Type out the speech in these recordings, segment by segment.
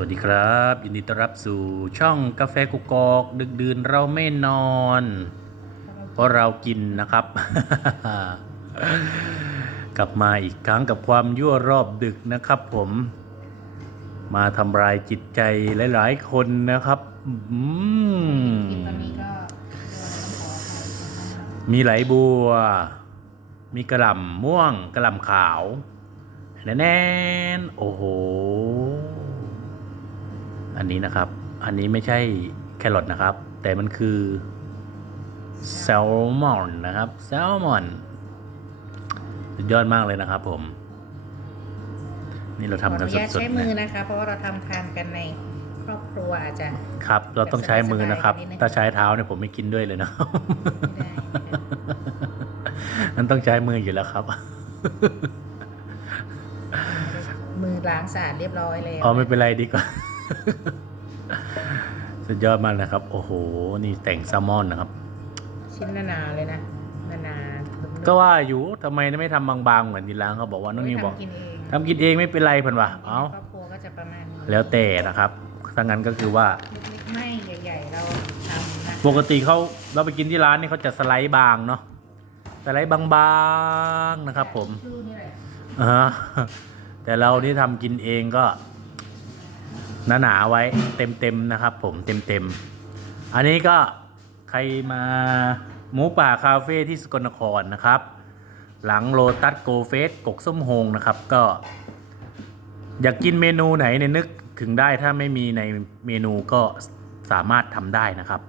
วัสดีครับ ยินดีต้อนรับสู่ช่องกาแฟกุกอก ดึกดื่นเราไม่นอน เพราะเรากินนะครับ กลับมาอีกครั้งกับความยั่วรอบดึกนะครับผม มาทำลายจิตใจหลาย ๆ คนนะครับอืมกินตอนนี้ก็มีไหลบัว มีกระหล่ำม่วงกระหล่ำขาวแน่นๆโอ้โห อันนี้นะครับ อันนี้ไม่ใช่แครอทนะครับ แต่มันคือแซลมอนนะครับแซลมอนสุดยอดมากเลยนะครับผม นี่เราขอทำอกันนุสญาตดใช้ๆมือนะนะคะ เพราะว่าเราทำทานกันในครอบครัวอาจจะครับ เราต้องใช้มือนะครับแบบสบายๆนิดนึงถ้าใช้เท้าเนี่ยผมไม่กินด้วยเลยนะไม่ได้มันต้องใช้มืออยู่แล้วครับ มือล้างสะอาดเรียบร้อยเลยอ๋อไม่เป็นไรดีกว่า สุดยอดมากนะครับ โอ้โห นี่แต่งแซลมอนนะครับ ชิ้นหนาๆเลยนะหนาๆก็ว่าอยู่ทำไมไม่ทำบางๆเหมือนที่ร้านเขาบอกว่าน้องนิวบอกทำกินเองทำกินเองไม่เป็นไรเพิ่นว่ะเอ้าครอบครัวก็จะประมาณนี้แล้วแต่นะครับถ้างั้นก็คือว่า เล็กๆไม่ใหญ่ๆเราทำนะปกติเขาเราไปกินที่ร้านนี่เขาจะสไลด์บางเนาะสไลด์บางๆนะครับ ผมชื่อนี่แหละ อ่าฮะแต่เรานี่ทำกินเองก็ หนาๆไว้เต็มๆนะครับ ผมเต็มๆอันนี้ก็ใครมาหมูป่าคาเฟ่ที่สกลนครนะครับ หลังโลตัสโกเฟสกกส้มโฮงนะครับ ก็ อยากกินเมนูไหนเนี่ยนึกถึงได้ถ้าไม่มีในเมนูก็สามารถทำได้นะครับ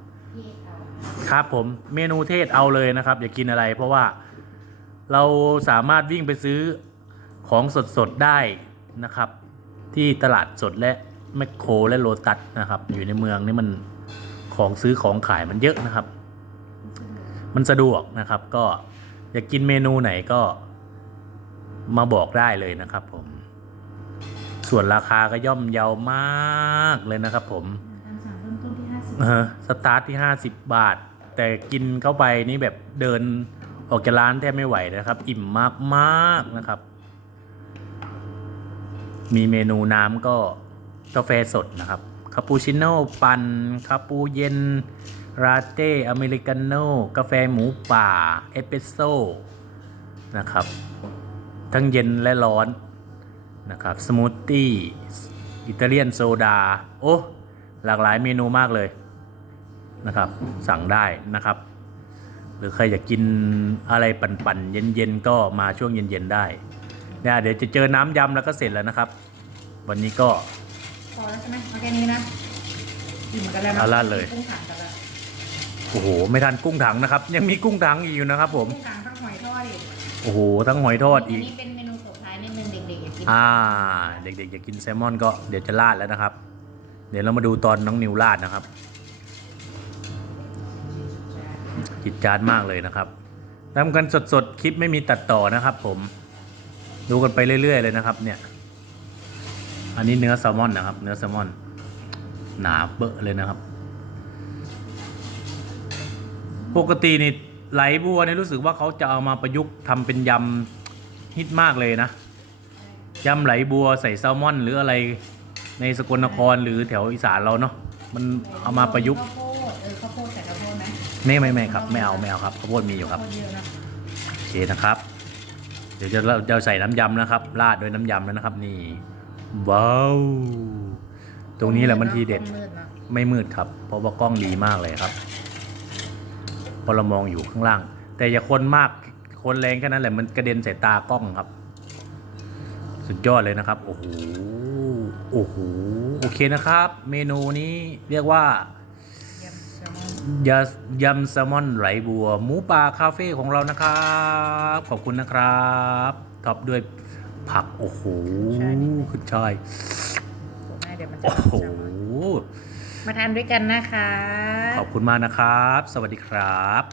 ครับผมเมนูเทศเอาเลยนะครับ อย่ากินอะไร เพราะว่าเราสามารถวิ่งไปซื้อของสดๆได้นะครับ ที่ตลาดสดและ แมคโครและโลตัสนะครับ อยู่ในเมืองนี่มันของซื้อของขายมันเยอะนะครับ มันสะดวกนะครับ ก็อยากกินเมนูไหนก็มาบอกได้เลยนะครับผม ส่วนราคาก็ย่อมเยาวมากเลยนะครับผมทำสั่งเริ่มต้นที่ห้าสิบเออสตาร์ทที่ 50 บาท แต่กินเข้าไปนี่แบบเดินออกจากร้านแทบไม่ไหวนะครับ อิ่มมากมากๆนะครับ มีเมนูน้ำก็ กาแฟสดนะครับ คาปูชิโน่ปันคาปูเย็น ราเต้ อเมริกาโน่ กาแฟหมูป่า เอสเปรสโซ่นะครับ ทั้งเย็นและร้อนนะครับ สมูทตี้ อิตาเลียนโซดา โอ้ หลากหลายเมนูมากเลยนะครับ สั่งได้นะครับ หรือใครอยากกินอะไรปั่นๆ เย็นๆ ก็มาช่วงเย็นๆ ได้เนี่ยเดี๋ยวจะเจอน้ำยำแล้วก็เสร็จแล้วนะครับ วันนี้ก็ พอแล้วใช่ไหมเอาแค่นี้นะอิ่มกันแล้วนะเอาละเลย กุ้งถังกันแล้วโอ้โห ไม่ทันกุ้งถังนะครับ ยังมีกุ้งถังอีกอยู่นะครับ ผม กุ้งถังทั้งหอยทอดอีกโอ้โห ทั้งหอยทอดอัอีนกนี้เป็นเมนูสุดท้ายนิดนึงเด็กๆอยากกินอ่า เด็กๆอยากกินแซลมอนก็เดี๋ยวจะราดแล้วนะครับ เดี๋ยวเรามาดูตอนน้องนิวราดนะครับ จิตจานมากเลยนะครับทำกันสดๆ คลิปไม่มีตัดต่อนะครับ ผม ดูกันไปเรื่อย ๆ เลยนะครับ เนี่ย อันนี้เนื้อแซลมอนนะครับ เนื้อแซลมอน หนาเบอะเลยนะครับ ปกตินี่ไหลบัวเนี่ยรู้สึกว่าเขาจะเอามาประยุกต์ทำเป็นยำฮิตมากเลยนะยำไหลบัวใส่แซลมอน หรืออะไรในสกลนครหรือแถวอีสานเราเนาะมันเอามาประยุกต์ข้าวโพดเออข้าวโพดใส่ข้าวโพดไหมไม่ไม่ไม่ครับไม่เอาไม่เอาครับข้าวโพดมีอยู่ครับข้าวโพดเยอะนะโอเคนะครับ เดี๋ยวจะเราจะใส่น้ำยำนะครับราดด้วยน้ำยำแล้วนะครับนี่ ว้าว ตรงนี้แหละมันทีเด็ดมืดนะไม่มืดครับ เพราะว่ากล้องดีมากเลยครับ พอเรามองอยู่ข้างล่าง แต่อย่าคนมาก คนแรงแค่นั้นแหละ มันกระเด็นใส่ตากล้องครับ สุดยอดเลยนะครับ โอ้โห โอ้โห โอเคนะครับ เมนูนี้เรียกว่ายำแซลมอนยายำแซลมอนไหลบัว หมูป่าคาเฟ่ของเรานะครับ ขอบคุณนะครับท็อปด้วย ผักโอ้โหขึ้นช่ายถูกไหมเดี๋ยวมันจะโอ้โหแซลมอนมาทานด้วยกันนะคะ ขอบคุณมากนะครับ สวัสดีครับ